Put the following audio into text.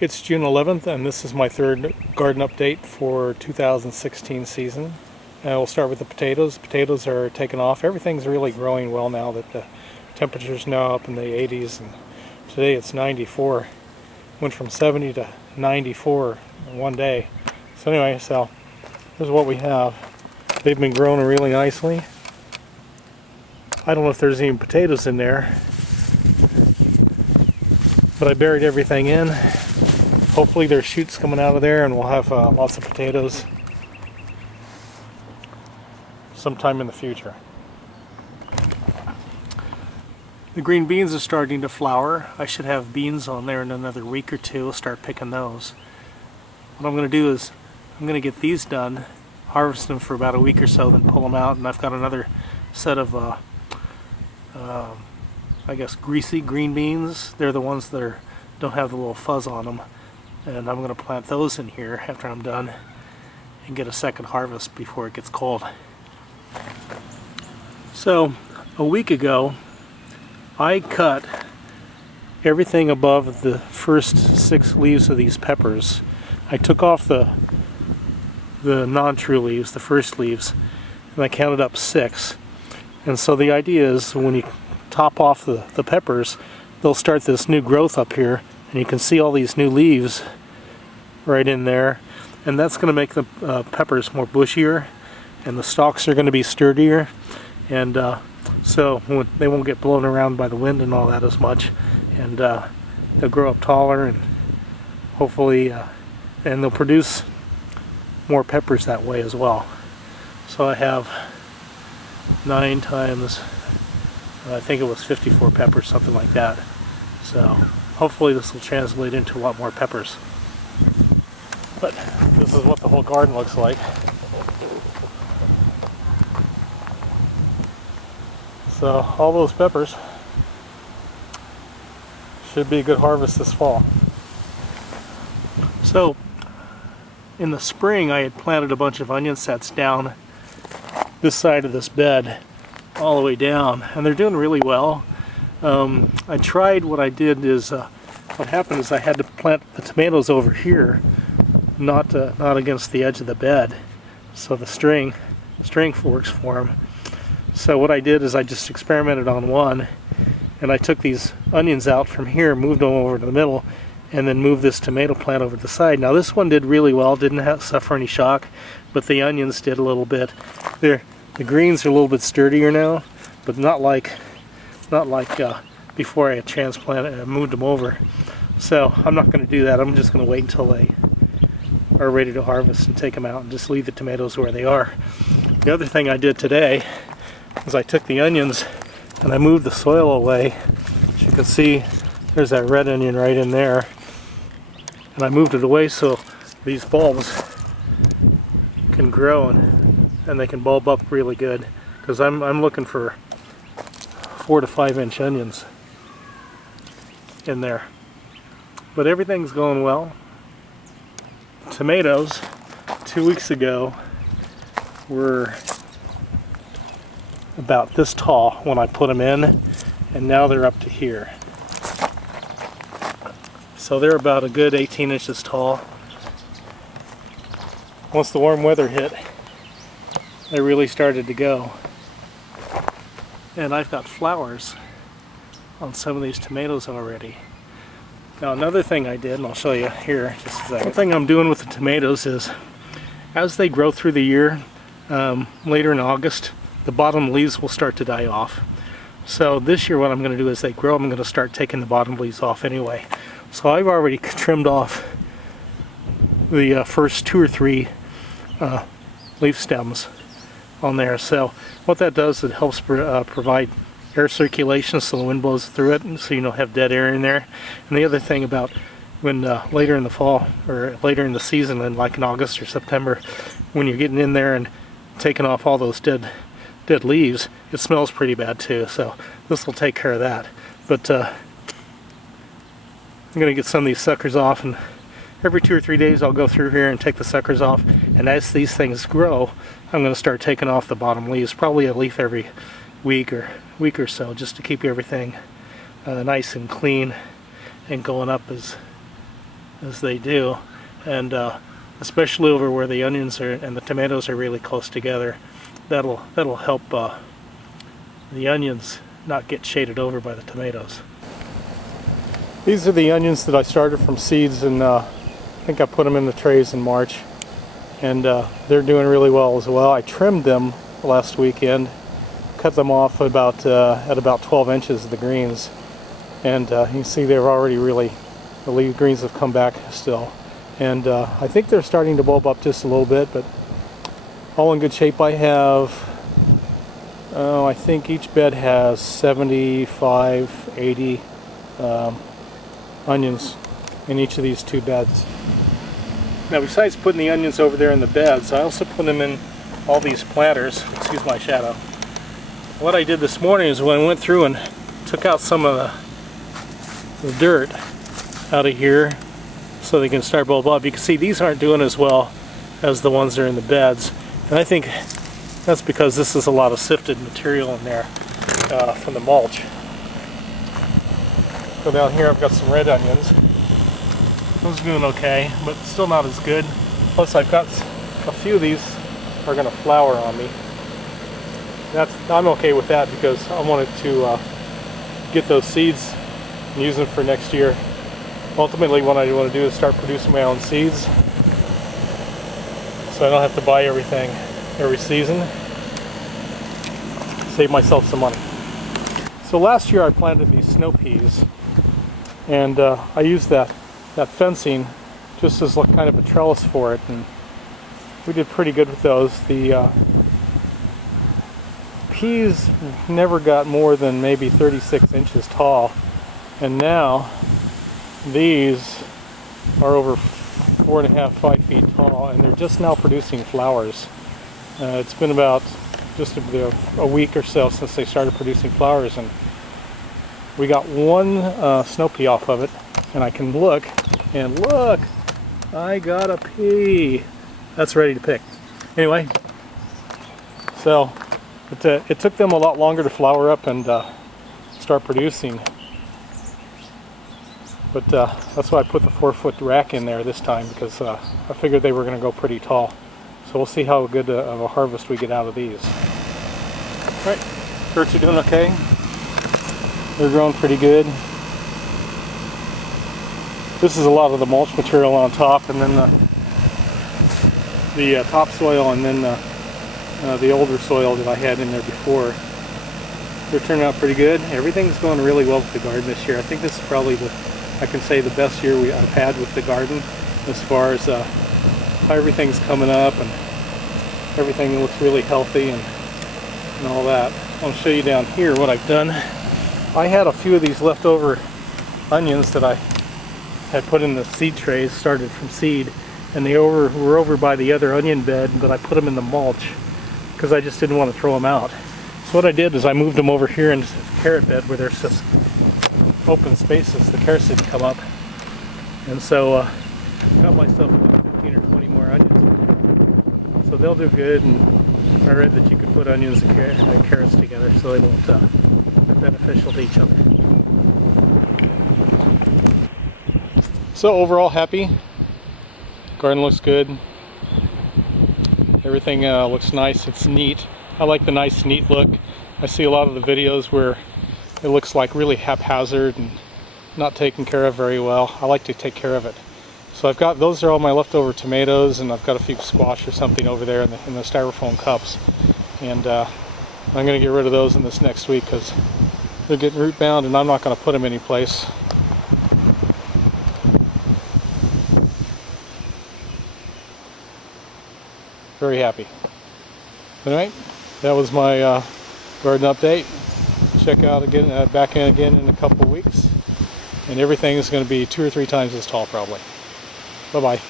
It's June 11th and this is my third garden update for 2016 season. We'll start with the potatoes. Potatoes are taking off. Everything's really growing well now that the temperature's now up in the 80s, and today it's 94. Went from 70 to 94 in one day. So anyway, so here's what we have. They've been growing really nicely. I don't know if there's even potatoes in there, but I buried everything in. Hopefully there's shoots coming out of there and we'll have lots of potatoes sometime in the future. The green beans are starting to flower. I should have beans on there in another week or two. I'll start picking those. What I'm going to do is I'm going to get these done, harvest them for about a week or so, then pull them out, and I've got another set of I guess greasy green beans. They're the ones that don't have the little fuzz on them. And I'm going to plant those in here after I'm done and get a second harvest before it gets cold. So a week ago I cut everything above the first 6 leaves of these peppers. I took off the non-true leaves, the first leaves, and I counted up 6. And so the idea is when you top off the peppers, they'll start this new growth up here, and you can see all these new leaves right in there, and that's going to make the peppers more bushier, and the stalks are going to be sturdier, and so they won't get blown around by the wind and all that as much, and they'll grow up taller, and hopefully and they'll produce more peppers that way as well. So I have 9 times I think it was 54 peppers, something like that. So hopefully this will translate into a lot more peppers. But this is what the whole garden looks like. So all those peppers should be a good harvest this fall. So in the spring I had planted a bunch of onion sets down this side of this bed all the way down, and they're doing really well. I tried, what I did is what happened is I had to plant the tomatoes over here, not against the edge of the bed, so the string works for them. So what I did is I just experimented on one, and I took these onions out from here, moved them over to the middle, and then moved this tomato plant over to the side. Now this one did really well, didn't suffer any shock, but the onions did a little bit. The greens are a little bit sturdier now, but not like before I had transplanted and moved them over. So I'm not going to do that. I'm just going to wait until they are ready to harvest and take them out and just leave the tomatoes where they are. The other thing I did today is I took the onions and I moved the soil away. As you can see, there's that red onion right in there, and I moved it away so these bulbs can grow and they can bulb up really good, because I'm looking for 4 to 5 inch onions in there. But everything's going well. Tomatoes 2 weeks ago were about this tall when I put them in, and now they're up to here. So they're about a good 18 inches tall. Once the warm weather hit, they really started to go. And I've got flowers on some of these tomatoes already. Now another thing I did, and I'll show you here just a second. One thing I'm doing with the tomatoes is, as they grow through the year, later in August, the bottom leaves will start to die off. So this year what I'm going to do is they grow, I'm going to start taking the bottom leaves off anyway. So I've already trimmed off the first 2 or 3 leaf stems on there. So what that does, it helps provide air circulation so the wind blows through it, and so you don't have dead air in there. And the other thing about when later in the fall or later in the season, and like in August or September, when you're getting in there and taking off all those dead leaves, it smells pretty bad too. So this will take care of that. But I'm going to get some of these suckers off, and every 2 or 3 days I'll go through here and take the suckers off, and as these things grow I'm going to start taking off the bottom leaves, probably a leaf every week or so, just to keep everything nice and clean and going up as as they do, and especially over where the onions are and the tomatoes are really close together, that'll help the onions not get shaded over by the tomatoes. These are the onions that I started from seeds, and I think I put them in the trays in March, and they're doing really well as well. I trimmed them last weekend, cut them off at about 12 inches of the greens, and you can see they're already really, the leaf greens have come back still, and I think they're starting to bulb up just a little bit, but all in good shape. I have I think each bed has 75, 80 onions in each of these two beds. Now, besides putting the onions over there in the beds, I also put them in all these planters. Excuse my shadow. What I did this morning is when I went through and took out some of the dirt out of here so they can start bulb up. You can see these aren't doing as well as the ones that are in the beds, and I think that's because this is a lot of sifted material in there from the mulch. Go down here, I've got some red onions. Those are doing okay, but still not as good. Plus I've got a few of these are going to flower on me. I'm okay with that because I wanted to get those seeds and use them for next year. Ultimately, what I want to do is start producing my own seeds, so I don't have to buy everything every season. Save myself some money. So last year I planted these snow peas, and I used that fencing just as like kind of a trellis for it, and we did pretty good with those. The peas never got more than maybe 36 inches tall, and now these are over 4.5, 5 feet tall, and they're just now producing flowers. It's been about just a week or so since they started producing flowers, and we got one snow pea off of it, and I can look, and look, I got a pea that's ready to pick. Anyway, so it took them a lot longer to flower up and start producing, but that's why I put the 4-foot rack in there this time, because I figured they were going to go pretty tall. So we'll see how good of a harvest we get out of these. All right, birds are doing okay. They're growing pretty good. This is a lot of the mulch material on top, and then the topsoil, and then the older soil that I had in there before. They're turning out pretty good. Everything's going really well with the garden this year. I think this is probably I can say the best year I've had with the garden, as far as how everything's coming up, and everything looks really healthy and all that. I'll show you down here what I've done. I had a few of these leftover onions that I had put in the seed trays, started from seed, and they were over by the other onion bed, but I put them in the mulch because I just didn't want to throw them out. So what I did is I moved them over here into the carrot bed where there's just open spaces. The carrots didn't come up, and so got myself about 15 or 20 more onions. So they'll do good, and I read that you could put onions and carrots together so they won't, they're beneficial to each other. So overall happy. Garden looks good. Everything looks nice. It's neat. I like the nice, neat look. I see a lot of the videos where it looks like really haphazard and not taken care of very well. I like to take care of it. So I've got, those are all my leftover tomatoes, and I've got a few squash or something over there in the styrofoam cups. And I'm going to get rid of those in this next week because they're getting root bound, and I'm not going to put them anyplace. Very happy. Alright, that was my garden update. Check out again, back in again in a couple of weeks, and everything is going to be 2 or 3 times as tall probably. Bye bye.